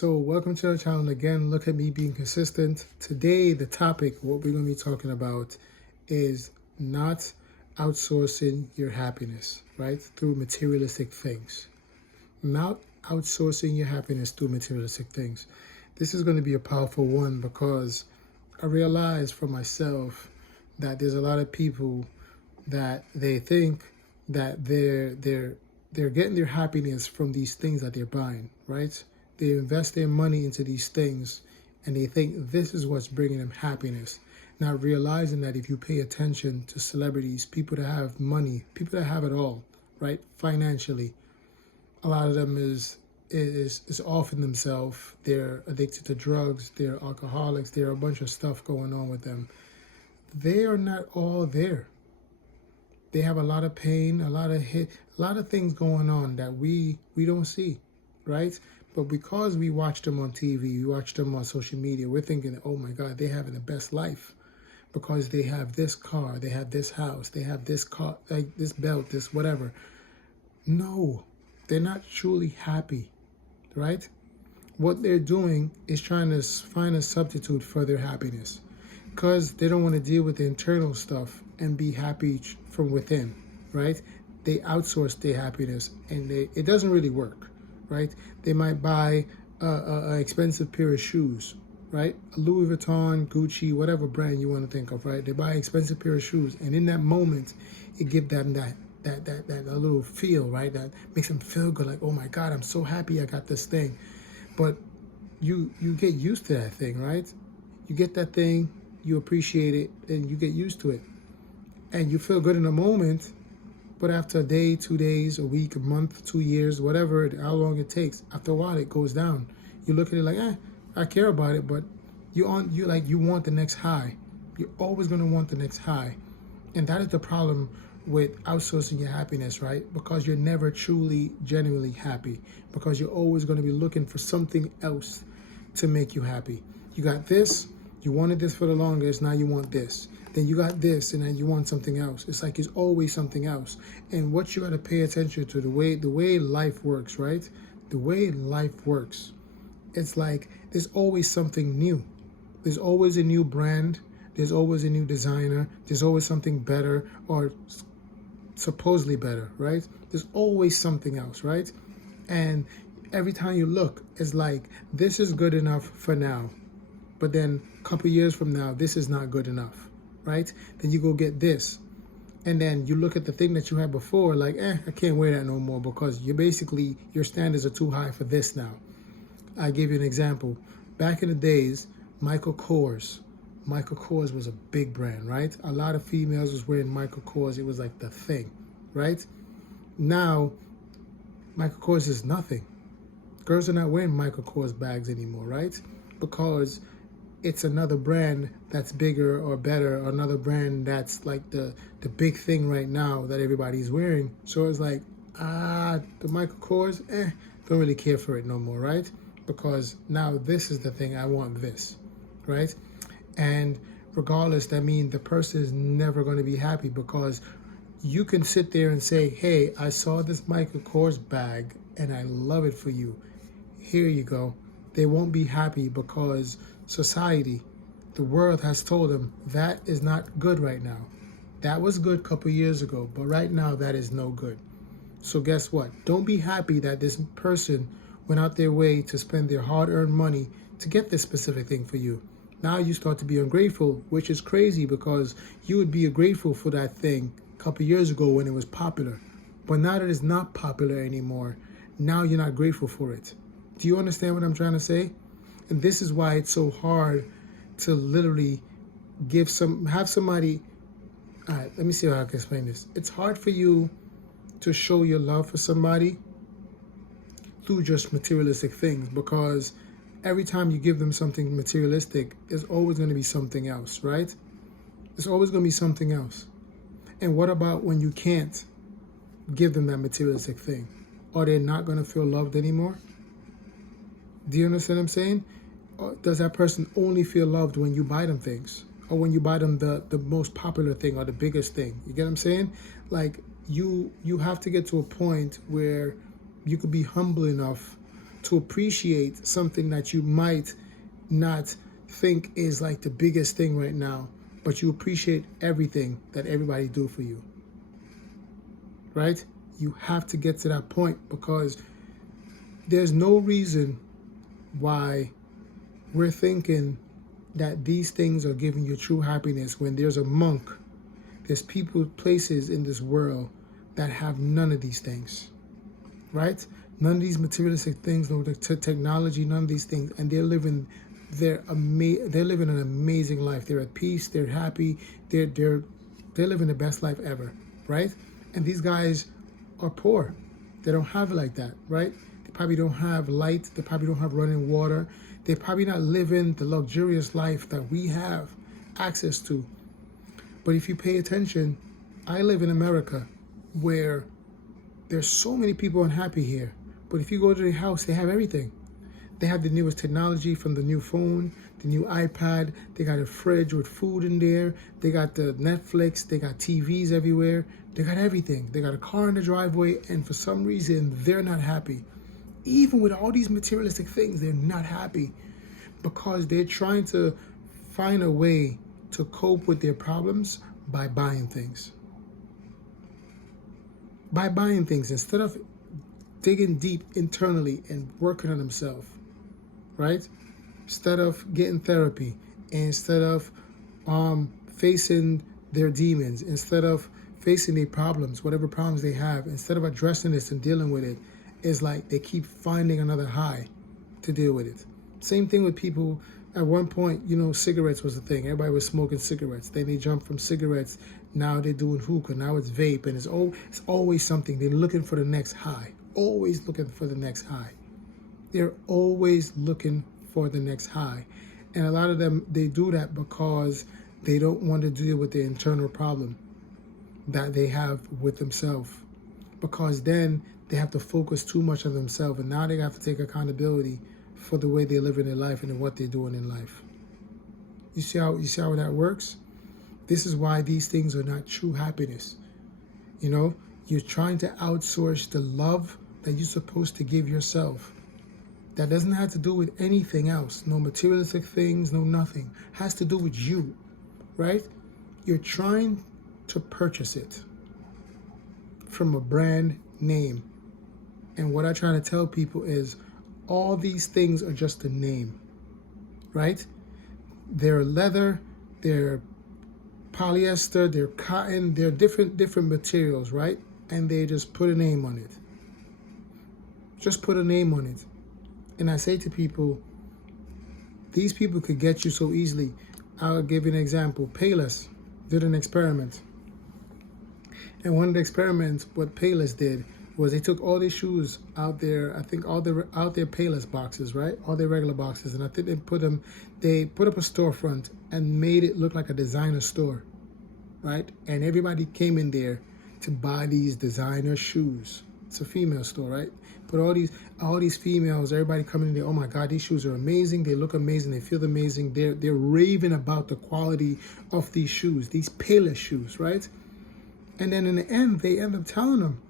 So welcome to the channel again. Look at me being consistent. Today, the topic, what we're going to be talking about is not outsourcing your happiness, right? Through materialistic things. Not outsourcing your happiness through materialistic things. This is going to be a powerful one because I realized for myself that there's a lot of people that they think that they're getting their happiness from these things that they're buying, right? They invest their money into these things and they think this is what's bringing them happiness. Not realizing that if you pay attention to celebrities, people that have money, people that have it all, right? Financially, a lot of them is offing themselves. They're addicted to drugs. They're alcoholics. There are a bunch of stuff going on with them. They are not all there. They have a lot of pain, a lot of things going on that we don't see, right? But because we watch them on TV, we watch them on social media, we're thinking, oh my God, they're having the best life because they have this car, they have this house, they have this car, like this belt, this whatever. No, they're not truly happy, right? What they're doing is trying to find a substitute for their happiness because they don't want to deal with the internal stuff and be happy from within, right? They outsource their happiness and it doesn't really work, right? They might buy an expensive pair of shoes, right? A Louis Vuitton, Gucci, whatever brand you want to think of, right? They buy an expensive pair of shoes, and in that moment, it gives them that little feel, right? That makes them feel good, like, oh my God, I'm so happy I got this thing. But you get used to that thing, right? You get that thing, you appreciate it, and you get used to it. And you feel good in a moment, but after a day, 2 days, a week, a month, 2 years, whatever, how long it takes, after a while it goes down. You look at it like, I care about it, but you want the next high. You're always gonna want the next high. And that is the problem with outsourcing your happiness, right? Because you're never truly, genuinely happy. Because you're always gonna be looking for something else to make you happy. You got this, you wanted this for the longest, now you want this. Then you got this, and then you want something else. It's like it's always something else. And what you got to pay attention to, the way life works, right? The way life works, it's like there's always something new. There's always a new brand. There's always a new designer. There's always something better or supposedly better, right? There's always something else, right? And every time you look, it's like this is good enough for now. But then a couple years from now, this is not good enough. Right? Then you go get this. And then you look at the thing that you had before, like, I can't wear that no more because your standards are too high for this now. I give you an example. Back in the days, Michael Kors was a big brand, right? A lot of females was wearing Michael Kors. It was like the thing, right? Now, Michael Kors is nothing. Girls are not wearing Michael Kors bags anymore, right? Because it's another brand that's bigger or better, or another brand that's like the big thing right now that everybody's wearing. So it's like, the Michael Kors, don't really care for it no more, right? Because now this is the thing, I want this, right? And regardless, that means the person is never going to be happy because you can sit there and say, hey, I saw this Michael Kors bag and I love it for you. Here you go. They won't be happy because society, the world has told them that is not good right now. That was good a couple years ago, but right now that is no good. So guess what? Don't be happy that this person went out their way to spend their hard-earned money to get this specific thing for you. Now you start to be ungrateful, which is crazy because you would be grateful for that thing a couple years ago when it was popular. But now that it's not popular anymore, now you're not grateful for it. Do you understand what I'm trying to say? And this is why it's so hard to literally have somebody, all right, let me see how I can explain this. It's hard for you to show your love for somebody through just materialistic things because every time you give them something materialistic, there's always going to be something else, right? There's always going to be something else. And what about when you can't give them that materialistic thing? Are they not going to feel loved anymore? Do you understand what I'm saying? Or does that person only feel loved when you buy them things? Or when you buy them the most popular thing or the biggest thing? You get what I'm saying? Like, you have to get to a point where you could be humble enough to appreciate something that you might not think is like the biggest thing right now, but you appreciate everything that everybody do for you, right? You have to get to that point, because there's no reason why we're thinking that these things are giving you true happiness when there's a monk, there's people, places in this world that have none of these things, right? None of these materialistic things, no technology, none of these things, and they're living they're living an amazing life. They're at peace. They're happy. They're living the best life ever, right? And these guys are poor. They don't have it like that, right? They probably don't have light. They probably don't have running water. They're probably not living the luxurious life that we have access to. But if you pay attention, I live in America, where there's so many people unhappy here. But if you go to their house, they have everything. They have the newest technology, from the new phone, the new iPad. They got a fridge with food in there. They got the Netflix. They got TVs everywhere. They got everything. They got a car in the driveway, and for some reason, they're not happy. Even with all these materialistic things, they're not happy, because they're trying to find a way to cope with their problems by buying things. By buying things instead of digging deep internally and working on themselves, right? Instead of getting therapy, instead of facing their demons, instead of facing their problems, whatever problems they have, instead of addressing this and dealing with it, it's like they keep finding another high to deal with it. Same thing with people. At one point, cigarettes was a thing. Everybody was smoking cigarettes. Then they jumped from cigarettes. Now they're doing hookah. Now it's vape. And it's always something. They're looking for the next high. Always looking for the next high. They're always looking for the next high. And a lot of them, they do that because they don't want to deal with the internal problem that they have with themselves. Because then they have to focus too much on themselves. And now they have to take accountability for the way they're living their life and what they're doing in life. You see how that works? This is why these things are not true happiness. You're trying to outsource the love that you're supposed to give yourself. That doesn't have to do with anything else. No materialistic things, no nothing. It has to do with you, right? You're trying to purchase it from a brand name. And what I try to tell people is, all these things are just a name, right? They're leather, they're polyester, they're cotton, they're different materials, right? And they just put a name on it. Just put a name on it. And I say to people, these people could get you so easily. I'll give you an example. Payless did an experiment. And one of the experiments, what Payless did, was they took all their shoes out there, I think all their Payless boxes, right? All their regular boxes. And I think they put up a storefront and made it look like a designer store, right? And everybody came in there to buy these designer shoes. It's a female store, right? But all these females, everybody coming in there, oh my God, these shoes are amazing. They look amazing. They feel amazing. They're raving about the quality of these shoes, these Payless shoes, right? And then in the end, they end up telling them,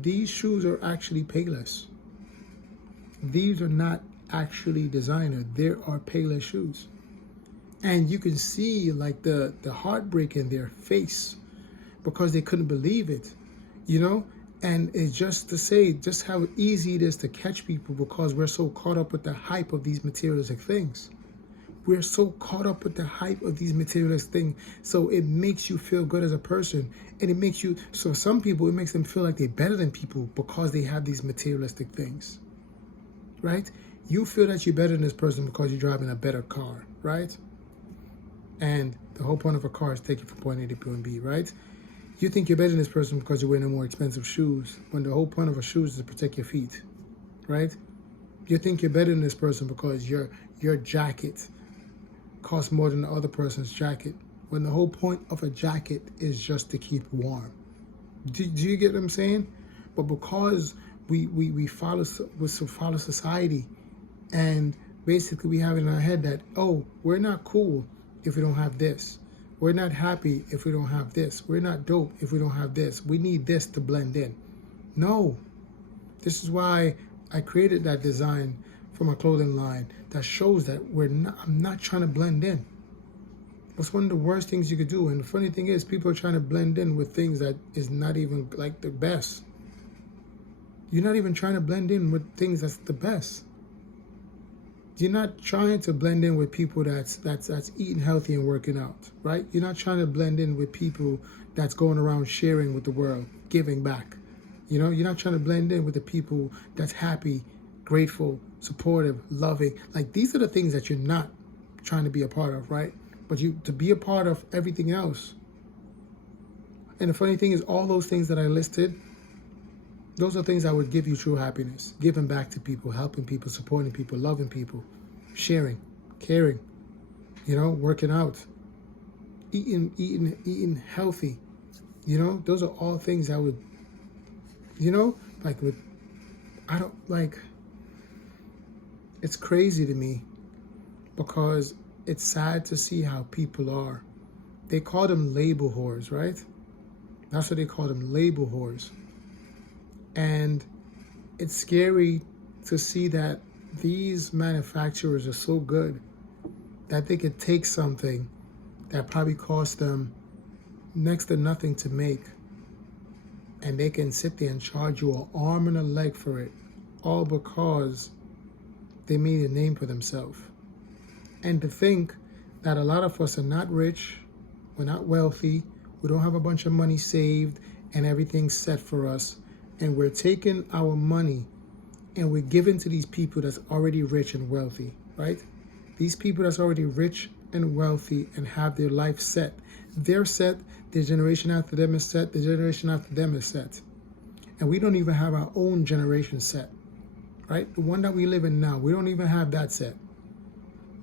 these shoes are actually Payless. These are not actually designer. There are Payless shoes. And you can see like the heartbreak in their face, because they couldn't believe it, And it's just to say just how easy it is to catch people, because we're so caught up with the hype of these materialistic things. We're so caught up with the hype of these materialistic things. So it makes you feel good as a person. And it makes you, so some people, it makes them feel like they're better than people because they have these materialistic things, right? You feel that you're better than this person because you're driving a better car, right? And the whole point of a car is to take you from point A to point B, right? You think you're better than this person because you're wearing more expensive shoes, when the whole point of a shoe is to protect your feet, right? You think you're better than this person because your jacket costs more than the other person's jacket, when the whole point of a jacket is just to keep warm. Do you get what I'm saying? But because we follow society, and basically we have in our head that, oh, we're not cool if we don't have this. We're not happy if we don't have this. We're not dope if we don't have this. We need this to blend in. No. This is why I created that design for my clothing line that shows that I'm not trying to blend in. That's one of the worst things you could do. And the funny thing is, people are trying to blend in with things that is not even like the best. You're not even trying to blend in with things that's the best. You're not trying to blend in with people that's eating healthy and working out, right? You're not trying to blend in with people that's going around sharing with the world, giving back. You're not trying to blend in with the people that's happy, grateful, supportive, loving. Like, these are the things that you're not trying to be a part of, right? But to be a part of everything else. And the funny thing is, all those things that I listed, those are things that would give you true happiness. Giving back to people, helping people, supporting people, loving people, sharing, caring, working out, eating healthy. Those are all things that would, it's crazy to me because it's sad to see how people are. They call them label whores, right? That's what they call them, label whores. And it's scary to see that these manufacturers are so good that they could take something that probably cost them next to nothing to make, and they can sit there and charge you an arm and a leg for it, all because they made a name for themselves. And to think that a lot of us are not rich, we're not wealthy, we don't have a bunch of money saved and everything's set for us, and we're taking our money and we're giving to these people that's already rich and wealthy, right? These people that's already rich and wealthy and have their life set. They're set, their generation after them is set, the generation after them is set. And we don't even have our own generation set, right? The one that we live in now, we don't even have that set.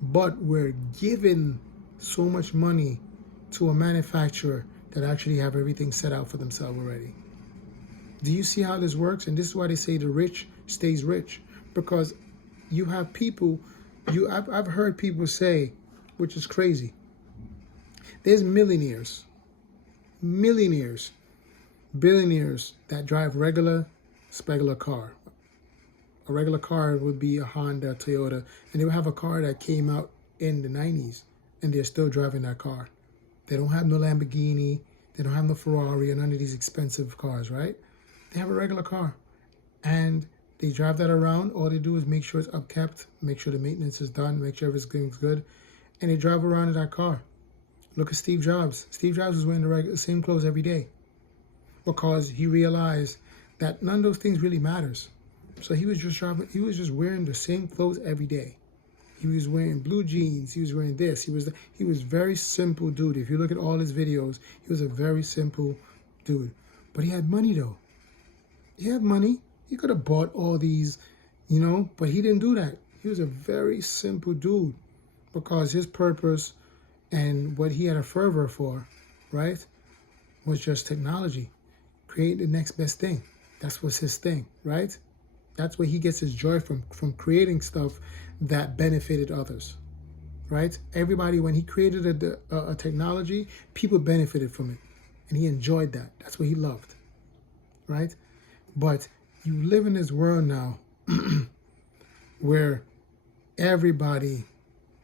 But we're giving so much money to a manufacturer that actually have everything set out for themselves already. Do you see how this works? And this is why they say the rich stays rich. Because you have people, I've heard people say, which is crazy, there's millionaires, billionaires that drive regular car. A regular car would be a Honda, Toyota, and they would have a car that came out in the 90s, and they're still driving that car. They don't have no Lamborghini, they don't have no Ferrari, or none of these expensive cars, right? They have a regular car, and they drive that around. All they do is make sure it's upkept, make sure the maintenance is done, make sure everything's good, and they drive around in that car. Look at Steve Jobs. Steve Jobs was wearing the same clothes every day because he realized that none of those things really matters. So he was just wearing the same clothes every day. He was wearing blue jeans. He was wearing this. He was very simple dude. If you look at all his videos, he was a very simple dude. But he had money though. He had money. He could have bought all these, but he didn't do that. He was a very simple dude because his purpose and what he had a fervor for, right, was just technology. Create the next best thing. That's what's his thing, right? That's where he gets his joy from creating stuff that benefited others, right? Everybody, when he created a technology, people benefited from it, and he enjoyed that. That's what he loved, right? But you live in this world now where everybody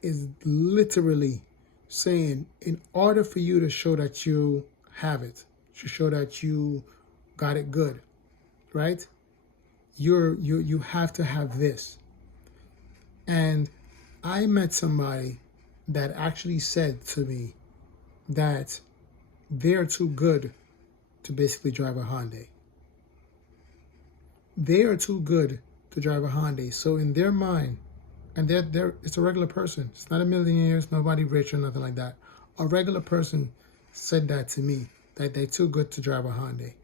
is literally saying, in order for you to show that you have it, to show that you got it good, right? You have to have this. And I met somebody that actually said to me that they're too good to basically drive a Hyundai. They are too good to drive a Hyundai. So in their mind, and it's a regular person. It's not a millionaire, it's nobody rich or nothing like that. A regular person said that to me, that they're too good to drive a Hyundai.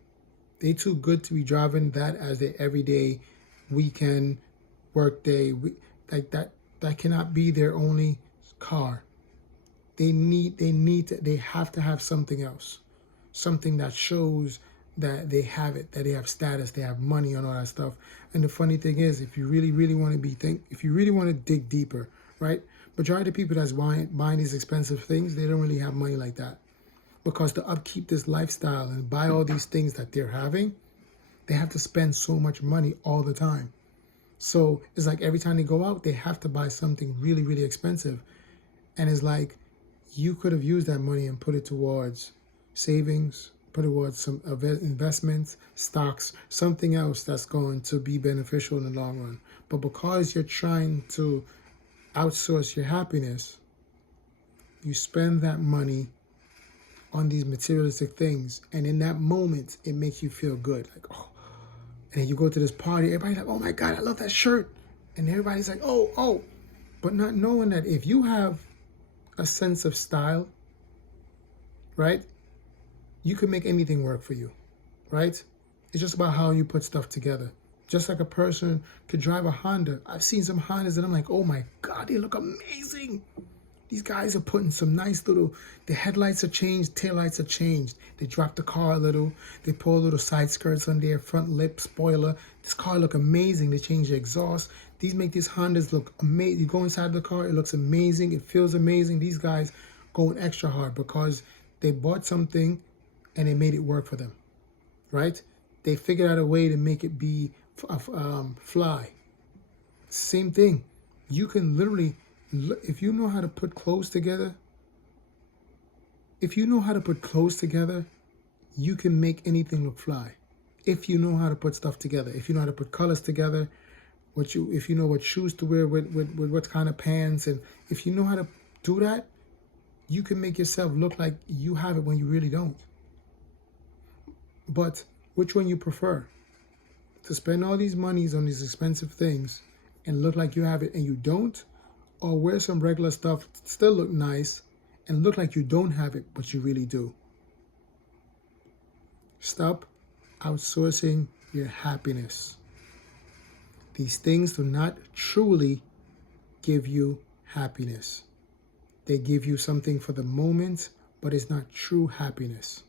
They too good to be driving that as their everyday weekend work day. Like that cannot be their only car. They have to have something else. Something that shows that they have it, that they have status, they have money and all that stuff. And the funny thing is, if you really want to if you really want to dig deeper, right? Majority of people that's buying these expensive things, they don't really have money like that. Because to upkeep this lifestyle and buy all these things that they're having, they have to spend so much money all the time. So it's like every time they go out, they have to buy something really, really expensive. And it's like you could have used that money and put it towards savings, put it towards some investments, stocks, something else that's going to be beneficial in the long run. But because you're trying to outsource your happiness, you spend that money on these materialistic things. And in that moment, it makes you feel good. Like, oh, and then you go to this party, everybody's like, oh my God, I love that shirt. And everybody's like, oh, oh. But not knowing that if you have a sense of style, right, you can make anything work for you, right? It's just about how you put stuff together. Just like a person could drive a Honda. I've seen some Hondas and I'm like, oh my God, they look amazing. These guys are putting some nice little, the headlights are changed, taillights are changed. They drop the car a little. They pull little side skirts on there, front lip, spoiler. This car look amazing. They change the exhaust. These make these Hondas look amazing. You go inside the car, it looks amazing. It feels amazing. These guys going extra hard because they bought something and they made it work for them, right? They figured out a way to make it be fly. Same thing. You can literally, if you know how to put clothes together, you can make anything look fly. If you know how to put stuff together, if you know how to put colors together, if you know what shoes to wear with what kind of pants, and if you know how to do that, you can make yourself look like you have it when you really don't. But which one you prefer? To spend all these monies on these expensive things and look like you have it and you don't? Or wear some regular stuff, still look nice, and look like you don't have it, but you really do? Stop outsourcing your happiness. These things do not truly give you happiness. They give you something for the moment, but it's not true happiness.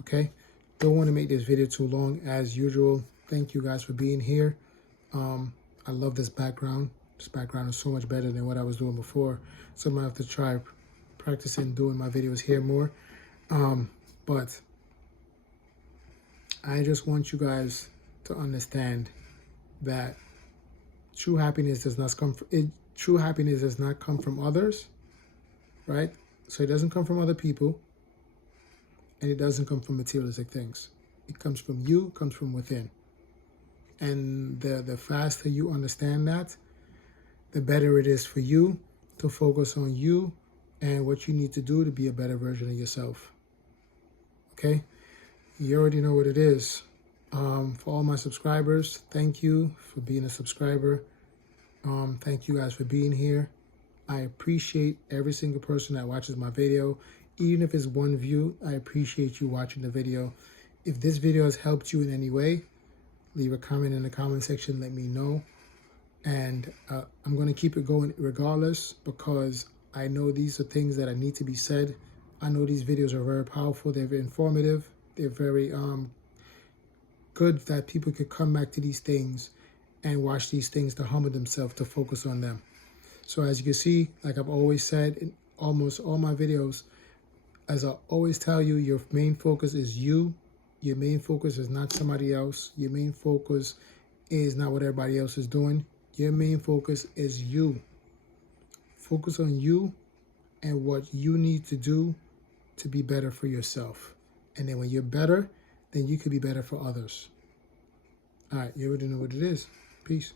Okay? Don't want to make this video too long as usual. Thank you guys for being here. I love this background. This background is so much better than what I was doing before. So I'm going to have to try practicing doing my videos here more. But I just want you guys to understand that true happiness does not come from others, right? So it doesn't come from other people, and it doesn't come from materialistic things. It comes from you, comes from within. And the faster you understand that, the better it is for you to focus on you and what you need to do to be a better version of yourself. Okay? You already know what it is. For all my subscribers, thank you for being a subscriber. Thank you guys for being here. I appreciate every single person that watches my video. Even if it's one view, I appreciate you watching the video. If this video has helped you in any way, leave a comment in the comment section, let me know. And I'm going to keep it going regardless, because I know these are things that need to be said. I know these videos are very powerful. They're very informative. They're very good that people could come back to these things and watch these things to humble themselves, to focus on them. So as you can see, like I've always said in almost all my videos, as I always tell you, your main focus is you. Your main focus is not somebody else. Your main focus is not what everybody else is doing. Your main focus is you. Focus on you and what you need to do to be better for yourself. And then when you're better, then you can be better for others. All right, you already know what it is. Peace.